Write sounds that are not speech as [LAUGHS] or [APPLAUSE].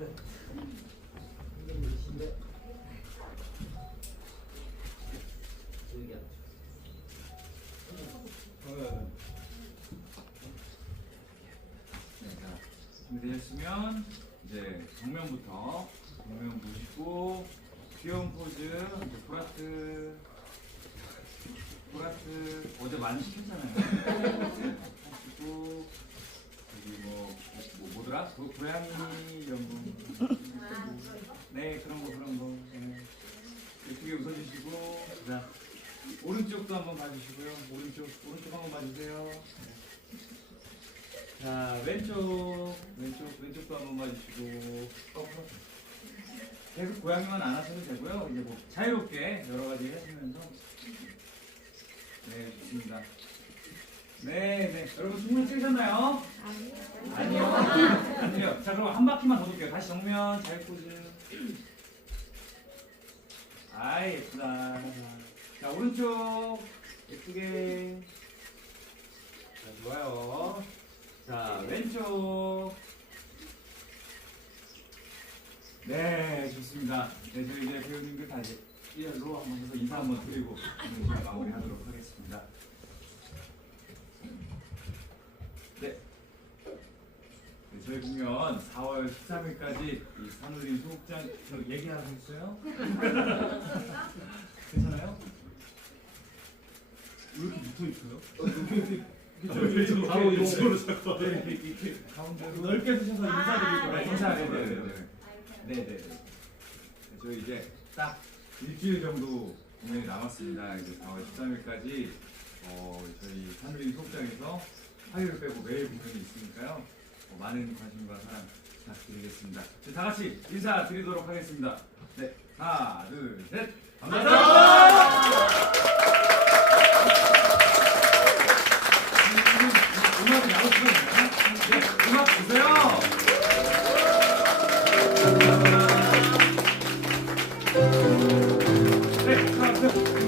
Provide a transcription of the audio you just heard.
네, 자, 준비되셨으면 이제 정면부터 정면 보시고 귀여운 포즈 이제 보라트 보라트 어제 많이 시켰잖아요. [LAUGHS] 네, 하시고 여기 뭐, 뭐 뭐더라? 고, 고양이 이런 거. 네 그런 거 그런 거. 네. 예쁘게 웃어주시고 자 오른쪽도 한번 봐주시고요. 오른쪽 오른쪽 한번 봐주세요. 네. 자 왼쪽 왼쪽 왼쪽도 한번 봐주시고 어, 계속 고양이만 안 하셔도 되고요 이제 뭐 자유롭게 여러 가지 하시면서 네 좋습니다 네 네 여러분 충분히 찍으셨나요? 아니요 아니요 [LAUGHS] 자 그럼 한 바퀴만 더 돌게요. 다시 정면 잘 포즈. 아이 예쁘다. 자 오른쪽. 예쁘게. 자 좋아요. 자 왼쪽. 네 좋습니다. 네 저희 이제 배우님들 다 이제 일로 한번 해서 인사 한번 드리고 오늘 마무리하도록 하겠습니다 네. 네, 저희 공연 4월 13일까지 이 산울림 소극장 저 얘기하고 있어요? [LAUGHS] 괜찮아요? 왜 이렇게 붙어 있어요? 저희 바로 이렇게 이쪽으로 이쪽으로 네, 이렇게, 이렇게 가운데로 넓게 쓰셔서 인사드리고 네, 인사 네네네. 네 네. 저희 이제 딱 일주일 정도 공연이 남았습니다. 이제 4월 13일까지 어, 저희 산울림 소극장에서 화요일 빼고 매일 공연이 있으니까요. 어, 많은 관심과 사랑 부탁드리겠습니다. 이제 다 같이 인사드리도록 하겠습니다. 네, 하나, 둘, 셋. 감사합니다. 음악 나올 수가 있나요? 네, 음악 주세요. 네, 하나, 둘.